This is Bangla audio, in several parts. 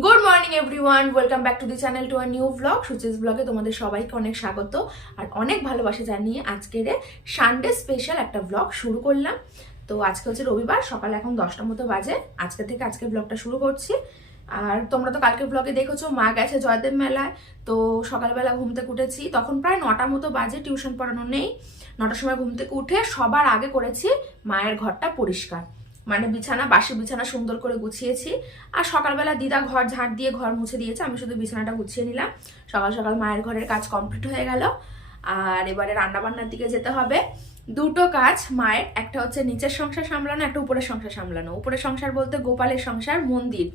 Good morning everyone welcome back to the channel to our new vlog Suchi's ব্লগে তোমাদের সবাইকে অনেক স্বাগত আর অনেক ভালোবাসা জানিয়ে আজকের সানডে স্পেশাল একটা ব্লগ শুরু করলাম। তো আজকে হচ্ছে রবিবার, সকাল এখন দশটার মতো বাজে। আজকে থেকে আজকের ব্লগটা শুরু করছি। আর তোমরা তো কালকে ব্লগে দেখেছ, মা গেছে জয়দেব মেলায়। তো সকালবেলা ঘুম থেকে উঠেছি। তখন প্রায় নটা মতো বাজে টিউশন পড়ানো নেই। নটার সময় ঘুম থেকে উঠে সবার আগে করেছি মায়ের ঘরটা পরিষ্কার। মানে বিছানা, বাসি বিছানা সুন্দর করে গুছিয়েছি। আর সকালবেলা দিদা ঘর ঝাঁট দিয়ে ঘর মুছে দিয়েছে, আমি শুধু বিছানাটা গুছিয়ে নিলাম। সকাল সকাল মায়ের ঘরের কাজ কমপ্লিট হয়ে গেল। আর এবারে রান্নাবান্নার দিকে যেতে হবে। দুটো কাজ, মায়ের, একটা হচ্ছে নিচের সংসার সামলানো, একটা উপরের সংসার সামলানো। উপরের সংসার বলতে গোপালের সংসার, মন্দির।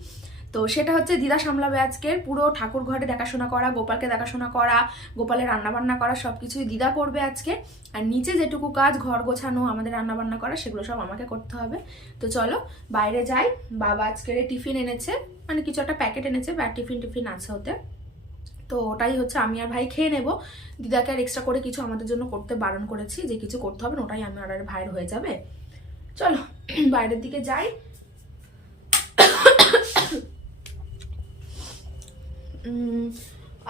তো সেটা হচ্ছে দিদা সামলাবে আজকে পুরো ঠাকুর ঘরে দেখাশোনা করা, গোপালকে দেখাশোনা করা, গোপালের রান্নাবান্না করা সব কিছুই দিদা করবে আজকে। আর নিচে যেটুকু কাজ, ঘর গোছানো, আমাদের রান্নাবান্না করা, সেগুলো সব আমাকে করতে হবে। তো চলো, বাইরে যাই। বাবা আজকের টিফিন এনেছে মানে কিছু একটা প্যাকেট এনেছে, বা টিফিন টিফিন আছে ওতে। তো ওটাই হচ্ছে, আমি আর ভাই খেয়ে নেব। দিদাকে আর এক্সট্রা করে কিছু আমাদের জন্য করতে বারণ করেছি, যে কিছু করতে হবে না, ওটাই আমি আর ভাইয়ের হয়ে যাবে। চলো, বাইরের দিকে যাই।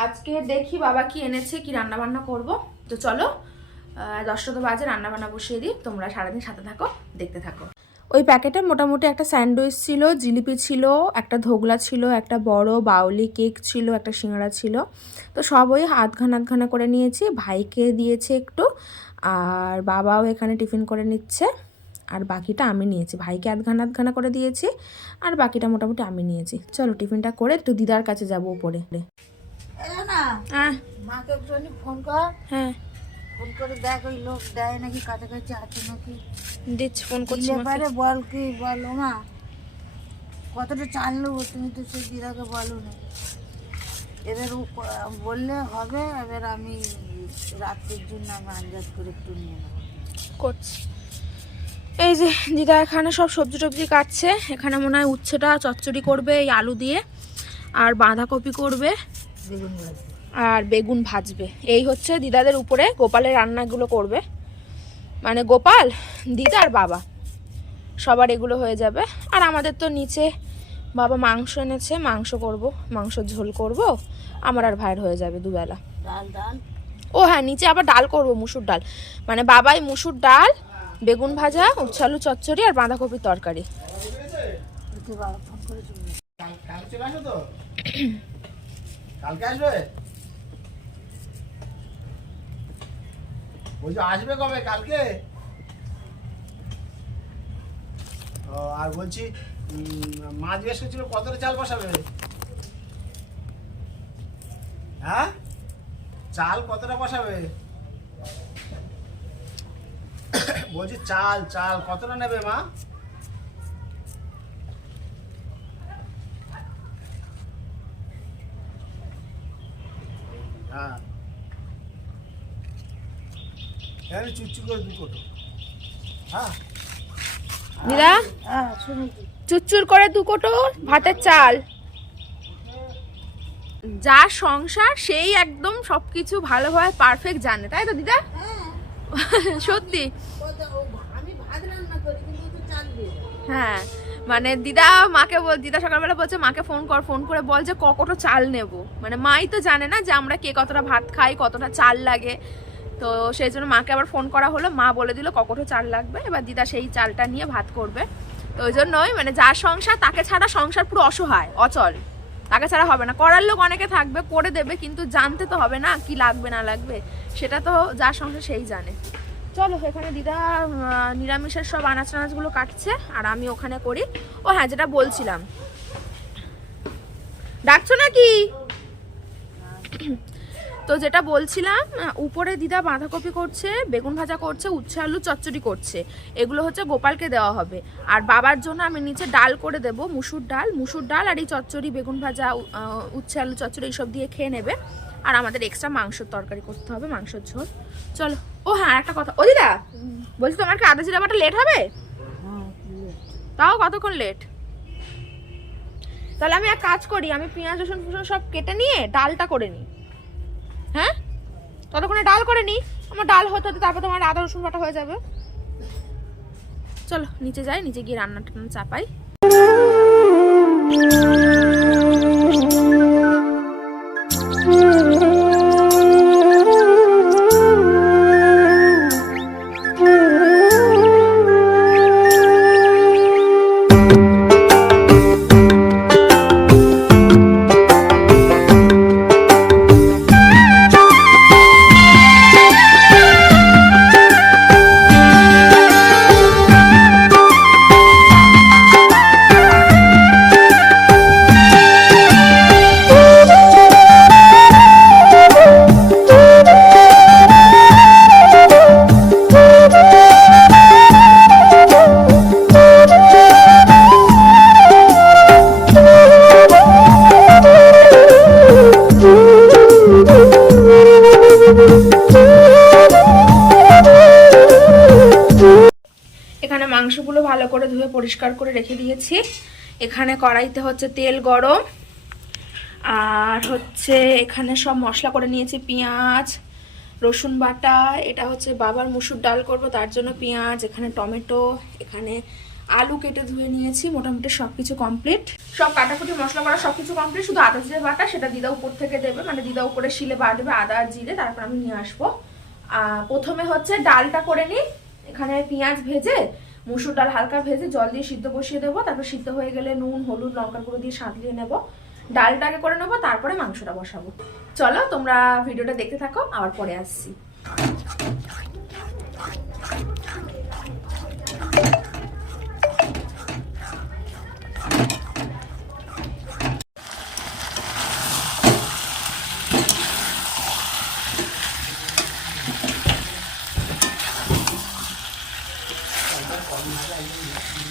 আজকে দেখি বাবা কি এনেছে, কি রান্না বান্না করব। তো চলো দশটা বাজে রান্না বান্না বসিয়ে দিই। তোমরা সারাদিন সাথে থাকো, দেখতে থাকো। ওই প্যাকেটে মোটামুটি একটা স্যান্ডউইচ ছিল, জিলিপি ছিল, একটা ধোগলা ছিল, একটা বড় বাউলি কেক ছিল, একটা সিঙ্গাড়া ছিল। তো সব ওই আধখানা আধখানা করে নিয়েছি, ভাইকে দিয়েছে একটু, আর বাবাও এখানে টিফিন করে নিচ্ছে। আর বাকিটা আমি নিয়েছি। ভাইকে আধখানা আধখানা করে দিয়েছি আর বাকিটা মোটামুটি আমি নিয়েছি। চলো টিফিনটা করে একটু দিদার কাছে যাব না হ্যাঁ। ফোন কর। হ্যাঁ। ফোন করে দেখ ওই লোক দেয় নাকি কাছাকাছি আছে নাকি। দিচ্ছি ফোন করছি বল কি বলো মা কতটা চাল নেব তুমি তো সেই দিদাকে বলো না এবার ও বললে হবে এবার আমি রাত্রির জন্য আমি আন্দাজ করে একটু নিয়ে নেব। করছি। এই যে দিদা এখানে সব সবজি টবজি কাটছে। এখানে মনে হয় উচ্ছেটা চচ্চড়ি করবে এই আলু দিয়ে আর বাঁধাকপি করবে আর বেগুন ভাজবে। এই হচ্ছে দিদাদের উপরে গোপালের রান্নাগুলো করবে। মানে গোপাল দিদা আর বাবা সবার এগুলো হয়ে যাবে। আর আমাদের তো নিচে বাবা মাংস এনেছে মাংস করব মাংস ঝোল করব আমার আর ভাইয়ের হয়ে যাবে দুবেলা। ডাল ডাল। ও হ্যাঁ নিচে আবার ডাল করব মুসুর ডাল। মানে বাবাই মুসুর ডাল বেগুন ভাজা উচ্ছে আলু চচ্চড়ি আর বাঁধাকপির তরকারি। আসবে? কবে? কালকে? আর বলছি উম, মা জিজ্ঞেস করছিল কতটা চাল বসাবে? হ্যাঁ? চাল কতটা বসাবে? বলছি চাল চাল। কতটা নেবে মা? হ্যাঁ। চুচু করে দু কোটো হ্যাঁ দিদা হ্যাঁ করে দু কোটো ভাতের চাল। যা সংসার সেই একদম সবকিছু ভালোভাবে পারফেক্ট জানে তাই তো দিদা? সত্যি আমি ভাত রান্না করি কিন্তু তো চাল দিয়ে দাও। হ্যাঁ মানে দিদা মাকে বল, দিদা সকালবেলা বলছে, মাকে ফোন কর, ফোন করে বল যে কত চাল নেব। মানে মাই তো জানে না যে আমরা কে কতটা ভাত খাই, কতটা চাল লাগে। তো সেই জন্য মাকে আবার ফোন করা হলো, মা বলে দিল ক কত চাল লাগবে। এবার দিদা সেই চালটা নিয়ে ভাত করবে। তো ওই জন্যই মানে যার সংসার, তাকে ছাড়া সংসার পুরো অসহায়, অচল। তাকে ছাড়া হবে না। করার লোক অনেকে থাকবে, করে দেবে, কিন্তু জানতে তো হবে না কি লাগবে, না লাগবে। সেটা তো যার সংসার সেই জানে। চলো, এখানে দিদা নিরামিষের সব আনাজ টানাজগুলো কাটছে, আর আমি ওখানে করি। ও হ্যাঁ যেটা বলছিলাম। ডাকছো নাকি? তো যেটা বলছিলাম উপরে দিদা বাঁধাকপি করছে, বেগুন ভাজা করছে, উচ্ছে আলু চচ্চড়ি করছে। এগুলো হচ্ছে গোপালকে দেওয়া হবে। আর বাবার জন্য আমি নিচে ডাল করে দেব, মুসুর ডাল। মুসুর ডাল আর এই চচ্চড়ি, বেগুন ভাজা উচ্ছে আলু চচ্চড়ি এইসব দিয়ে খেয়ে নেবে। আর আমাদের এক্সট্রা মাংসের তরকারি করতে হবে, মাংসের ঝোল। চলো। ও হ্যাঁ একটা কথা। ও, দিদা, বলছি তোমার কি আদা জিরা বাটা লেট হবে? তাও কতক্ষণ লেট তাহলে আমি এক কাজ করি, আমি পেঁয়াজ, রসুন, ফসুন সব কেটে নিয়ে ডালটা করে নিই। হ্যাঁ? ততক্ষণে ডাল করে নিই। আমার ডাল হতে হতে তারপর তোমার আদা, রসুন বাটা হয়ে যাবে। চলো, নিচে যাই, নিচে গিয়ে রান্না টান্না চাপাই। পরিষ্কার করে রেখে দিয়েছি। এখানে কড়াইতে হচ্ছে তেল গরম। আর হচ্ছে এখানে সব মশলা করে নিয়েছি, পেঁয়াজ, রসুন বাটা, এটা হচ্ছে বাবার মুসুর ডাল করব, তার জন্য পেঁয়াজ, এখানে টমেটো, এখানে আলু কেটে ধুয়ে নিয়েছি, মোটামুটি সব কিছু কমপ্লিট সব কাটাকুটি, মশলা করা সব কিছু কমপ্লিট শুধু আদা জিরে বাটা, সেটা দিদা উপর থেকে দেবে মানে দিদা উপরে শিলে বাটবে আদা আর জিরে, তারপর আমি নিয়ে আসব। আর প্রথমে হচ্ছে ডালটা করে নিই, এখানে পেঁয়াজ ভেজে মুসুর ডাল হালকা ভেজে জল দিয়ে সিদ্ধ বসিয়ে দেবো, তারপর সিদ্ধ হয়ে গেলে নুন, হলুদ লঙ্কা গুঁড়ো দিয়ে সাঁতলিয়ে নেব। ডালটাকে করে নেব, তারপরে মাংসটা বসাবো। চলো তোমরা ভিডিওটা দেখতে থাকো, আবার পরে আসছি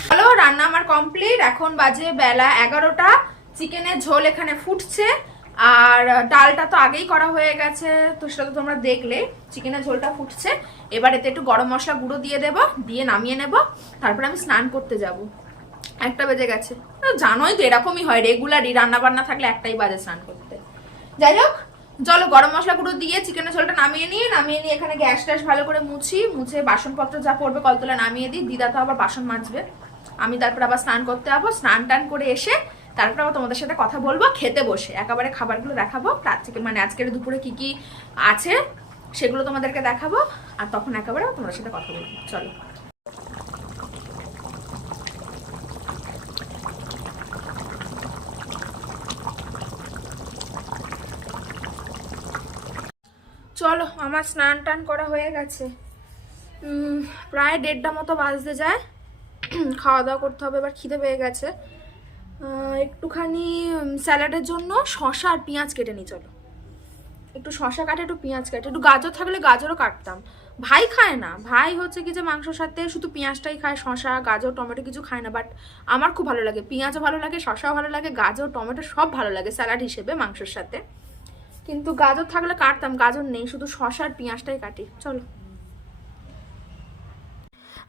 হ্যালো রান্না আমার কমপ্লিট এখন বাজে বেলা এগারোটা। চিকেনের ঝোল এখানে ফুটছে। আর ডালটা তো আগেই করা হয়ে গেছে, তো সেটা তো তোমরা দেখলে। চিকেনের ঝোলটা ফুটছে। এবার এতে একটু গরম মশলা গুঁড়ো দিয়ে দেবো, দিয়ে নামিয়ে নেব। তারপরে আমি স্নান করতে যাব। একটা বেজে গেছে। জানোই তো এরকমই হয়, রেগুলারই রান্না বান্না থাকলে একটাই বাজে স্নান করতে। যাই হোক, চলো গরম মশলা গুঁড়ো দিয়ে চিকেনের ঝোলটা নামিয়ে নিয়ে নামিয়ে নিয়ে এখানে গ্যাস ট্যাস ভালো করে মুছি, মুছে বাসনপত্র যা পড়বে কলতলা নামিয়ে দিই। দিদা তো আবার বাসন মাজবে। আমি তারপর আবার স্নান করতে যাব, স্নান টান করে এসে তারপর আবার তোমাদের সাথে কথা বলব, খেতে বসে। একেবারে খাবারগুলো দেখাবো, রাত থেকে মানে আজকের দুপুরে কি কি আছে সেগুলো তোমাদেরকে দেখাবো, আর তখন একেবারে তোমাদের সাথে কথা বলব। চলো। চলো, আমার স্নান টান করা হয়ে গেছে। প্রায় দেড়টা মতো বাজতে যায়। খাওয়া দাওয়া করতে হবে, এবার খিদে পেয়ে গেছে। একটুখানি স্যালাডের জন্য শশা আর পেঁয়াজ কেটে নিই, চলো। একটু শশা কাটে, একটু পেঁয়াজ কাটে। একটু গাজর থাকলে গাজরও কাটতাম। ভাই খায় না। ভাই হচ্ছে কি যে মাংসর সাথে শুধু পেঁয়াজটাই খায় শশা গাজর, টমেটো কিছু খায় না বাট আমার খুব ভালো লাগে। পেঁয়াজও ভালো লাগে শশাও ভালো লাগে, গাজর, টমেটো সব ভালো লাগে স্যালাড হিসেবে মাংসর সাথে। কিন্তু গাজর থাকলে কাটতাম, গাজর নেই, শুধু শশা আর পেঁয়াজটাই কাটি। চলো।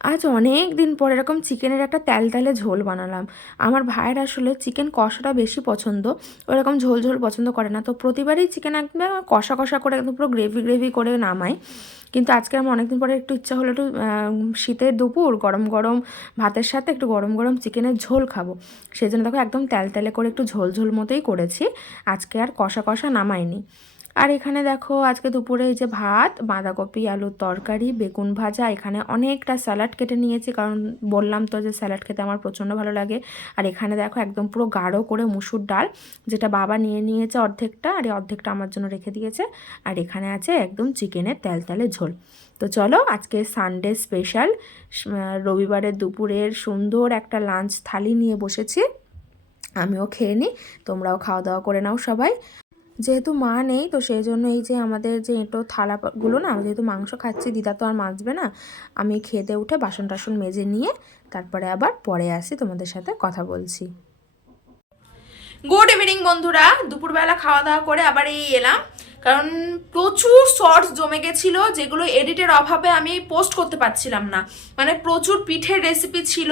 আজ অনেক দিন পর এরকম চিকেনের একটা তেল তেলতেলে ঝোল বানালাম। আমার ভাইয়ের আসলে চিকেন কষাটা বেশি পছন্দ। ওরকম ঝোল ঝোল পছন্দ করে না। তো প্রতিবারই চিকেন একদম কষা কষা করে একদম পুরো গ্রেভি গ্রেভি করে নামাই। কিন্তু আজকে আমার অনেকদিন পরে একটু ইচ্ছা হলো একটু শীতের দুপুর, গরম গরম ভাতের সাথে একটু গরম গরম চিকেনের ঝোল খাব। সেই জন্য দেখো একদম তেল তেলতেলে করে একটু ঝোল ঝোল মতোই করেছি। আজকে আর কষা কষা নামাইনি। আর এখানে দেখো আজকে দুপুরে এই যে ভাত, বাঁধাকপি, আলুর তরকারি, বেগুন ভাজা, এখানে অনেকটা স্যালাড কেটে নিয়েছি কারণ বললাম তো যে স্যালাড খেতে আমার প্রচণ্ড ভালো লাগে। আর এখানে দেখো একদম পুরো গাঢ় করে মুসুর ডাল, যেটা বাবা নিয়ে নিয়েছে অর্ধেকটা আর এই অর্ধেকটা আমার জন্য রেখে দিয়েছে। আর এখানে আছে একদম চিকেনের তেল তেলে ঝোল। তো চলো আজকে সানডে স্পেশাল রবিবারের দুপুরের সুন্দর একটা লাঞ্চ থালি নিয়ে বসেছি। আমিও খেয়ে নিই তোমরাও খাওয়া দাওয়া করে নাও সবাই। যেহেতু মা নেই, তো সেই জন্য এই যে আমাদের যে এঁটো থালাগুলো না যেহেতু মাংস খাচ্ছি, দিদা তো আর মাজবে না, আমি খেতে উঠে বাসন টাসন মেজে নিয়ে তারপরে আবার পরে আসি তোমাদের সাথে কথা বলছি। গুড ইভিনিং বন্ধুরা, দুপুরবেলা খাওয়া দাওয়া করে আবার এই এলাম। কারণ প্রচুর শর্টস জমে গেছিল, যেগুলো এডিটের অভাবে আমি পোস্ট করতে পারছিলাম না। মানে প্রচুর পিঠের রেসিপি ছিল,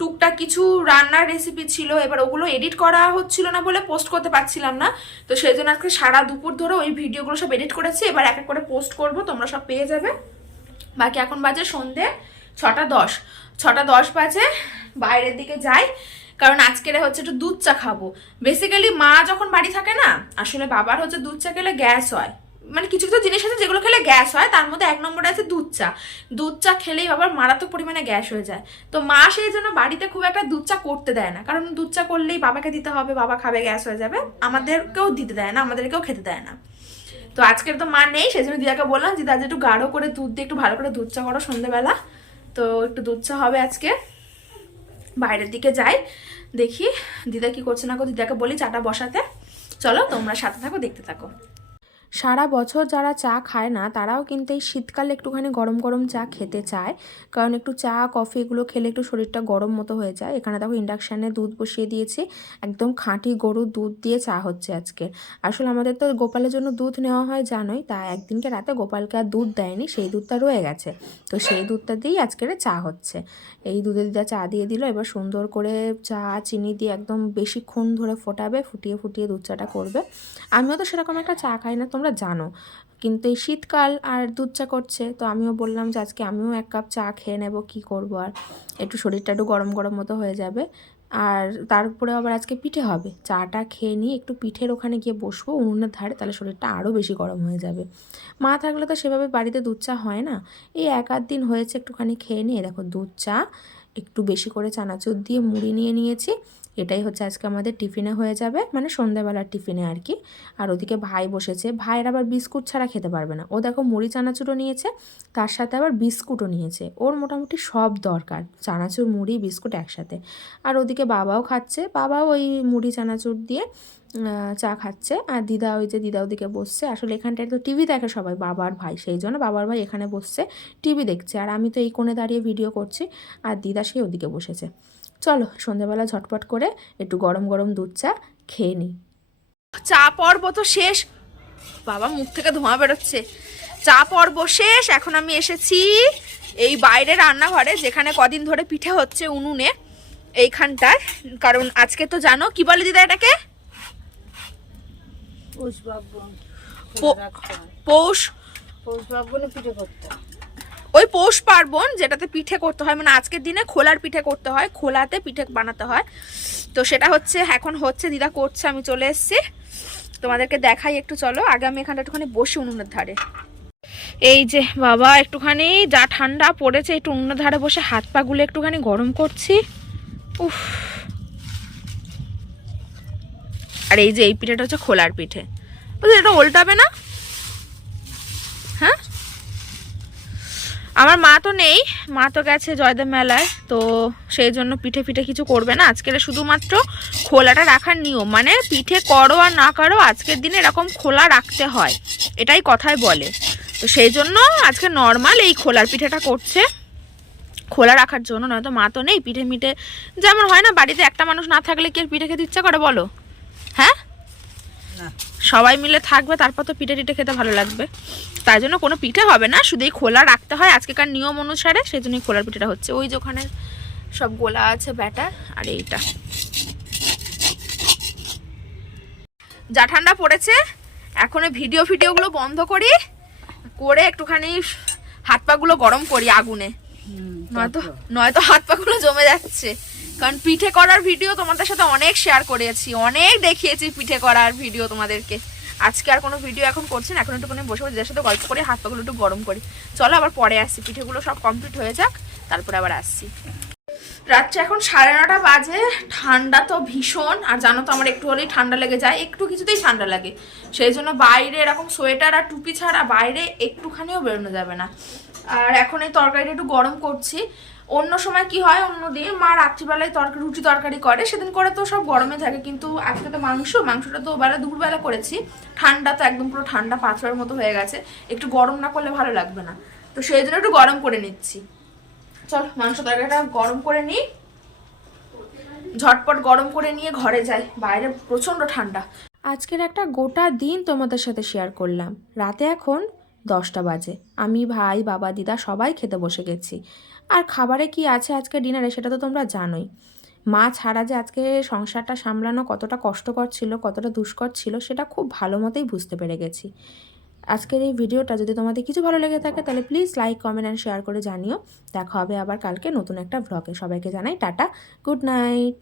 টুকটাক কিছু রান্নার রেসিপি ছিল, এবার ওগুলো এডিট করা হচ্ছিল না বলে পোস্ট করতে পারছিলাম না। তো সেই জন্য আজকে সারা দুপুর ধরে ওই ভিডিওগুলো সব এডিট করেছি, এবার এক এক করে পোস্ট করব, তোমরা সব পেয়ে যাবে। বাকি এখন বাজে সন্ধে ছটা দশ। ছটা দশ বাজে, বাইরের দিকে যাই। কারণ আজকের হচ্ছে একটু দুধ চা খাব। বেসিক্যালি মা যখন বাড়ি থাকে না, আসলে বাবার হচ্ছে দুধ চা খেলে গ্যাস হয়। মানে কিছু কিছু জিনিস আছে যেগুলো খেলে গ্যাস হয়, তার মধ্যে এক নম্বরে আছে দুধ চা। দুধ চা খেলেই বাবার মারাত্মক পরিমাণে গ্যাস হয়ে যায়। তো মা সেই জন্য বাড়িতে খুব একটা দুধ চা করতে দেয় না। কারণ দুধ চা করলেই বাবাকে দিতে হবে, বাবা খাবে, গ্যাস হয়ে যাবে। আমাদেরকেও দিতে দেয় না, আমাদেরকেও খেতে দেয় না। তো আজকের তো মা নেই, সেই জন্য দিদাকে বললাম যে দাদা একটু গাঢ় করে দুধ দিয়ে, একটু ভালো করে দুধ চা করো সন্ধ্যেবেলা তো একটু দুধ চা হবে আজকে। বাইরের দিকে যাই, দেখি দিদা কি করছে না দিদাকে বলি চাটা বসাতে। চলো তোমরা সাথে থাকো, দেখতে থাকো। সারা বছর যারা চা খায় না, তারাও কিন্তু এই শীতকালে একটুখানি গরম গরম চা খেতে চায়। কারণ একটু চা, কফি এগুলো খেলে একটু শরীরটা গরম মতো হয়ে যায়। এখানে দেখো ইন্ডাকশানে দুধ বসিয়ে দিয়েছি। একদম খাঁটি গরুর দুধ দিয়ে চা হচ্ছে আজকে। আসলে আমাদের তো গোপালের জন্য দুধ নেওয়া হয় জানোই, তা একদিনকে রাতে গোপালকে আর দুধ দেয়নি, সেই দুধটা রয়ে গেছে। তো সেই দুধটা দিয়েই আজকের চা হচ্ছে। এই দুধে দিদা চা দিয়ে দিল, এবার সুন্দর করে চা, চিনি দিয়ে একদম বেশিক্ষণ ধরে ফোটাবে, ফুটিয়ে ফুটিয়ে দুধ চাটা করবে। আমিও তো সেরকম একটা চা খাই না, তোমরা জানো। কিন্তু এই শীতকাল আর দুধ চা করছে, তো আমিও বললাম যে আজকে আমিও এক কাপ চা খেয়ে নেব, কি করব আর? একটু শরীরটা একটু গরম গরম মতো হয়ে যাবে। আর তারপরে আবার আজকে পিঠে হবে। চাটা খেয়ে নিয়ে একটু পিঠের ওখানে গিয়ে বসবো উনুনের ধারে, তাহলে শরীরটা আরও বেশি গরম হয়ে যাবে। মা থাকলে তো সেভাবে বাড়িতে দুধ চা হয় না। এই এক আধ দিন হয়েছে একটুখানি খেয়ে নিয়ে, দেখো দুধ চা একটু বেশি করে চানাচুর দিয়ে মুড়ি নিয়ে নিয়েছি। এটাই হচ্ছে আজকে আমাদের টিফিনে হয়ে যাবে মানে সন্ধ্যাবেলার টিফিনে আর কি। আর ওদিকে ভাই বসেছে, ভাইয়ের আবার বিস্কুট ছাড়া খেতে পারবে না। ও দেখো মুড়ি চানাচুরও নিয়েছে, তার সাথে আবার বিস্কুটও নিয়েছে। ওর মোটামুটি সব দরকার, চানাচুর, মুড়ি, বিস্কুট একসাথে। আর ওদিকে বাবাও খাচ্ছে, বাবাও ওই মুড়ি চানাচুর দিয়ে চা খাচ্ছে। আর দিদা ওই যে দিদা ওদিকে বসছে, আসলে এখানটায় তো টিভি দেখে সবাই বাবার ভাই, সেই জন্য বাবার ভাই এখানে বসছে, টিভি দেখছে। আর আমি তো এই কোণে দাঁড়িয়ে ভিডিও করছি, আর দিদা সেই ওদিকে বসেছে। চলো সন্ধ্যাবেলা ঝটপট করে একটু গরম গরম দুধ চা খেয়ে নিই। চা পর্ব তো শেষ। বাবা মুখ থেকে ধোঁয়া বেরোচ্ছে। চা পর্ব শেষ এখন আমি এসেছি এই বাইরে রান্নাঘরে যেখানে কদিন ধরে পিঠে হচ্ছে উনুনে এইখানটার কারণ আজকে তো জানো কি বলে দিদা এটাকে? পৌষ পৌষ পৌষ পার্বণে পিঠে করতে ওই পৌষ পার্বণ যেটাতে পিঠে করতে হয় মানে আজকের দিনে খোলার পিঠে করতে হয়, খোলাতে পিঠে বানাতে হয়। তো সেটা হচ্ছে, এখন হচ্ছে, দিদা করছে, আমি চলে এসেছি। তোমাদেরকে দেখাই একটু, চলো। আগে আমি এখানটা একটুখানি বসি উনুনের ধারে। এই যে, বাবা, একটুখানি যা ঠান্ডা পড়েছে, একটু উনুনের ধারে বসে হাত পা গুলো একটুখানি গরম করছি। উফ। আর এই যে, এই পিঠেটা হচ্ছে খোলার পিঠে। এটা উল্টাবে না? আমার মা তো নেই, মা তো গেছে জয়দেব মেলায়, তো সেই জন্য পিঠে পিঠে কিছু করবে না। আজকের শুধুমাত্র খোলাটা রাখার নিয়ম মানে পিঠে করো আর না করো, আজকের দিনে এরকম খোলা রাখতে হয়, এটাই কথায় বলে। তো সেই জন্য আজকে নর্মাল এই খোলার পিঠেটা করছে। খোলা রাখার জন্য, নয়তো মা তো নেই, পিঠে মিঠে যেমন হয় না, বাড়িতে একটা মানুষ না থাকলে কি পিঠে খেতে ইচ্ছা করে বলো? সবাই মিলে থাকবে তারপর তো পিঠে টিঠে খেতে ভালো লাগবে। তাই জন্য কোনো পিঠে হবে না শুধু এই খোলা রাখতে হয়। আজকেকার নিয়ম অনুসারে সেই জন্যই খোলার পিঠেটা হচ্ছে। ওই যে ওখানে সব গোলা আছে ব্যাটার আর এইটা। যা ঠান্ডা পড়েছে এখন ভিডিও ফিডিওগুলো বন্ধ করি করে একটুখানি হাত পাগুলো গরম করি আগুনে। নয়তো নয়তো হাত পাগুলো জমে যাচ্ছে। কারণ পিঠে করার ভিডিও তোমাদের সাথে অনেক শেয়ার করেছি, অনেক দেখিয়েছি পিঠে করার ভিডিও তোমাদেরকে। আজকে আর কোনো ভিডিও এখন করছি না, এখন একটুখানি বসে বসে সাথে গল্প করে, হাত পাগুলো একটু গরম করি। চলো আবার পরে আসছি, পিঠেগুলো সব কমপ্লিট হয়ে যাক, তারপরে আবার আসছি। রাত্রে এখন সাড়ে নটা বাজে, ঠান্ডা তো ভীষণ, আর জানো তো আমার একটু হলেই ঠান্ডা লেগে যায়, একটু কিছুতেই ঠান্ডা লাগে। সেই জন্য বাইরে এরকম সোয়েটার আর টুপি ছাড়া বাইরে একটুখানিও বেরোনো যাবে না। আর এখন এই তরকারিটা একটু গরম করছি অন্য সময় কি হয়, অন্য দিন মা রাত্রিবেলায় তরকারি রুটি তরকারি করে। সেদিন করে তো সব গরমে থাকে, কিন্তু আজকে তো মাংস, মাংসটা তো বেলা দুপুরবেলা করেছি। ঠান্ডা তো একদম পুরো ঠান্ডা পাথরের মতো হয়ে গেছে। একটু গরম না করলে ভালো লাগবে না। তো সেই জন্য একটু গরম করে নিচ্ছি। চল, মাংস তরকারিটা গরম করে নিই ঝটপট গরম করে নিয়ে ঘরে যাই। বাইরে প্রচণ্ড ঠান্ডা। আজকের একটা গোটা দিন তোমাদের সাথে শেয়ার করলাম। রাতে এখন দশটা বাজে। আমি ভাই, বাবা, দিদা সবাই খেতে বসে গেছি। আর খাবারে কি আছে আজকে ডিনারে সেটা তো তোমরা জানোই। মা ছাড়া যে আজকে সংসারটা সামলানো কতটা কষ্টকর ছিল, কতটা দুষ্কর ছিল, সেটা খুব ভালো মতোই বুঝতে পেরে গেছি। আজকের এই ভিডিওটা যদি তোমাদের কিছু ভালো লেগে থাকে, তাহলে please like comment and share করে জানিও। দেখা হবে আবার কালকে নতুন একটা ভ্লগে সবাইকে জানাই টাটা গুড নাইট